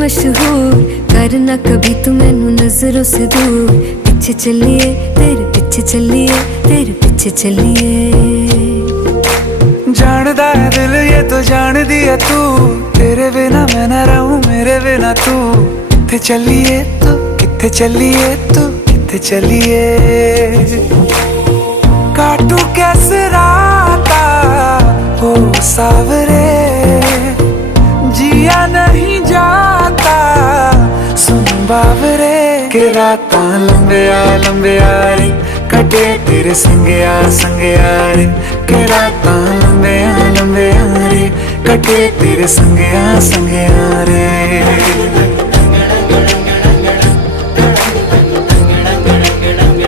मशहूर, करना कभी तू मैनू नजरों से दूर। पीछे चलिए तेरे पीछे चलिए, तेरे पीछे चलिए। जानदा है दिल ये तो जान दिया तू, तेरे बिना मैं ना रहूं मेरे बिना तू। किथे चलिए तू, किथे चलिए तू, किथे चलिए। काटू कैसे राता हो सावरे, जिया नहीं जाता सुन बावरे। के रातां लंबिया लंबिया रे, कटे तेरे संगया संगया रे। के रातां लंबिया लंबिया रे, कटे तेरे संगया संगया रे।